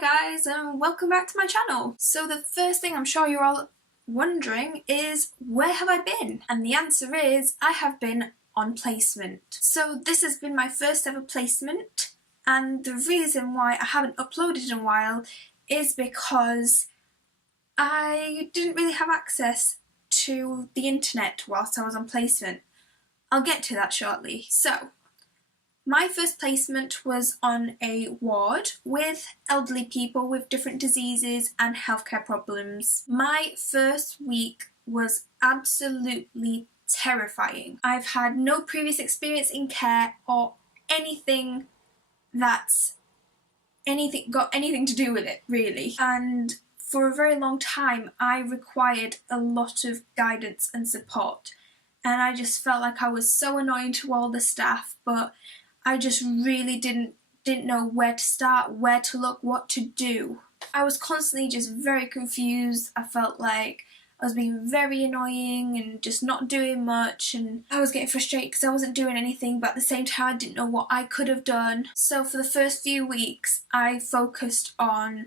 guys and welcome back to my channel. So the first thing I'm sure you're all wondering is, where have I been? And the answer is, I have been on placement. So this has been my first ever placement, and the reason why I haven't uploaded in a while is because I didn't really have access to the internet whilst I was on placement. I'll get to that shortly. So my first placement was on a ward with elderly people with different diseases and healthcare problems. My first week was absolutely terrifying. I've had no previous experience in care or anything that's got anything to do with it, really. And for a very long time, I required a lot of guidance and support. And I just felt like I was so annoying to all the staff, but I just really didn't know where to start, where to look, what to do. I was constantly just very confused. I felt like I was being very annoying and just not doing much, and I was getting frustrated because I wasn't doing anything, but at the same time I didn't know what I could have done. So for the first few weeks I focused on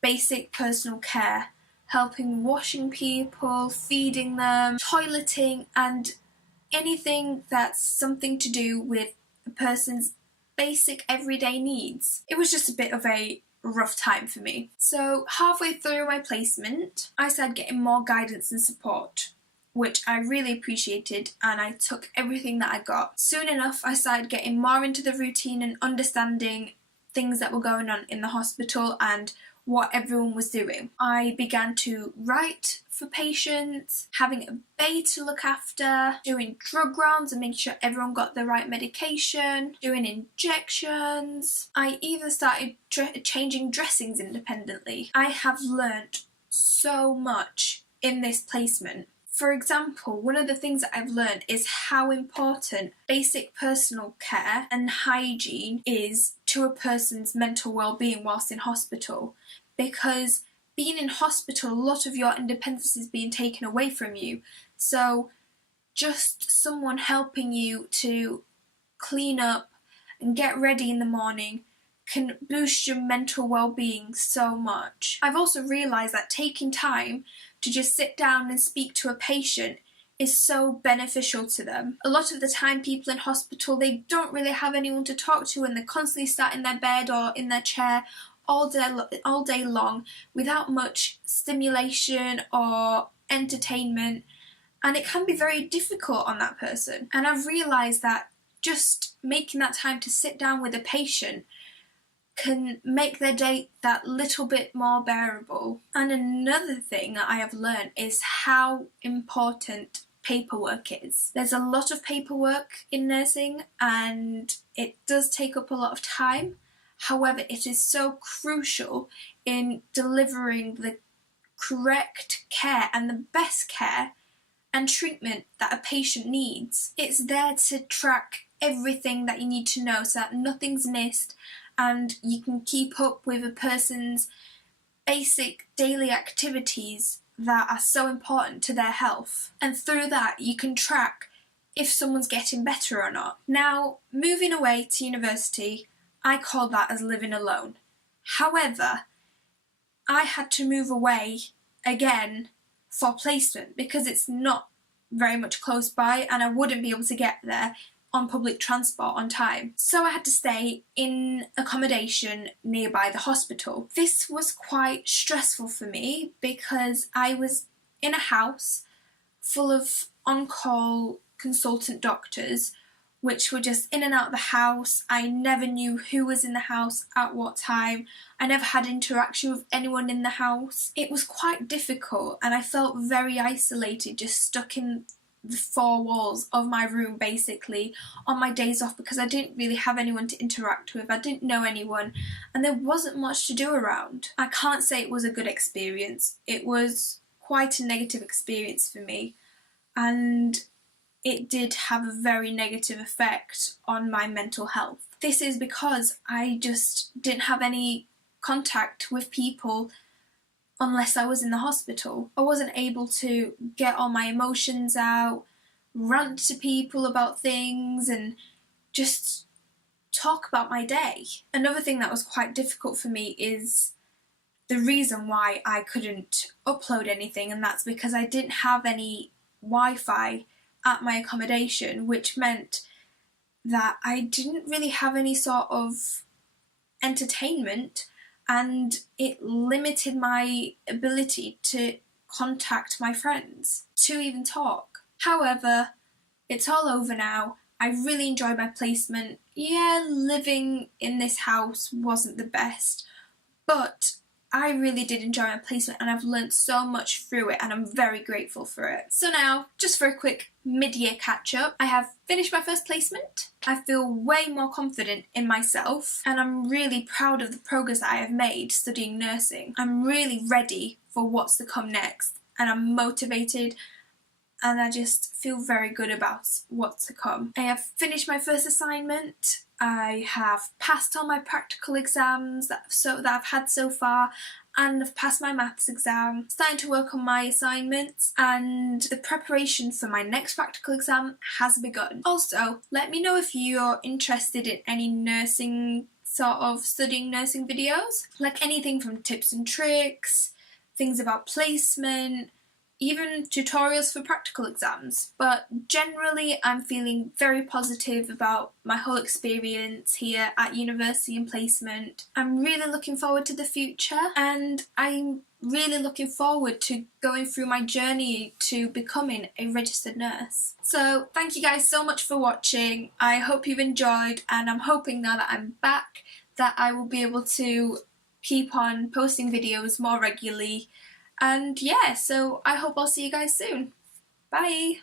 basic personal care, helping washing people, feeding them, toileting, and anything that's something to do with a person's basic everyday needs. It was just a bit of a rough time for me. So halfway through my placement, I started getting more guidance and support, which I really appreciated, and I took everything that I got. Soon enough, I started getting more into the routine and understanding things that were going on in the hospital and what everyone was doing. I began to write for patients, having a bay to look after, doing drug rounds and making sure everyone got the right medication, doing injections. I even started changing dressings independently. I have learnt so much in this placement. For example, one of the things that I've learned is how important basic personal care and hygiene is to a person's mental well-being whilst in hospital, because being in hospital, a lot of your independence is being taken away from you. So just someone helping you to clean up and get ready in the morning can boost your mental well-being so much. I've also realised that taking time to just sit down and speak to a patient is so beneficial to them. A lot of the time people in hospital, they don't really have anyone to talk to, and they're constantly sat in their bed or in their chair all day long without much stimulation or entertainment, and it can be very difficult on that person. And I've realised that just making that time to sit down with a patient can make their day that little bit more bearable. And another thing that I have learned is how important paperwork is. There's a lot of paperwork in nursing and it does take up a lot of time. However, it is so crucial in delivering the correct care and the best care and treatment that a patient needs. It's there to track everything that you need to know so that nothing's missed, and you can keep up with a person's basic daily activities that are so important to their health. And through that, you can track if someone's getting better or not. Now, moving away to university, I call that as living alone. However, I had to move away again for placement because it's not very much close by and I wouldn't be able to get there on public transport on time. So I had to stay in accommodation nearby the hospital. This was quite stressful for me because I was in a house full of on-call consultant doctors which were just in and out of the house. I never knew who was in the house at what time. I never had interaction with anyone in the house. It was quite difficult and I felt very isolated, just stuck in the four walls of my room basically on my days off because I didn't really have anyone to interact with. I didn't know anyone and there wasn't much to do around. I can't say it was a good experience. It was quite a negative experience for me, and it did have a very negative effect on my mental health. This is because I just didn't have any contact with people unless I was in the hospital. I wasn't able to get all my emotions out, rant to people about things, and just talk about my day. Another thing that was quite difficult for me is the reason why I couldn't upload anything, and that's because I didn't have any Wi-Fi at my accommodation, which meant that I didn't really have any sort of entertainment, and it limited my ability to contact my friends, to even talk. However, it's all over now. I really enjoyed my placement. Yeah, living in this house wasn't the best, but I really did enjoy my placement and I've learnt so much through it, and I'm very grateful for it. So now, just for a quick mid-year catch-up, I have finished my first placement. I feel way more confident in myself and I'm really proud of the progress that I have made studying nursing. I'm really ready for what's to come next, and I'm motivated, and I just feel very good about what's to come. I have finished my first assignment. I have passed all my practical exams that I've had so far, and I've passed my maths exam. Starting to work on my assignments, and the preparation for my next practical exam has begun. Also, let me know if you're interested in any nursing, sort of studying nursing videos, like anything from tips and tricks, things about placement, even tutorials for practical exams. But generally I'm feeling very positive about my whole experience here at university and placement. I'm really looking forward to the future, and I'm really looking forward to going through my journey to becoming a registered nurse. So thank you guys so much for watching. I hope you've enjoyed, and I'm hoping now that I'm back that I will be able to keep on posting videos more regularly. And yeah, so I hope I'll see you guys soon. Bye!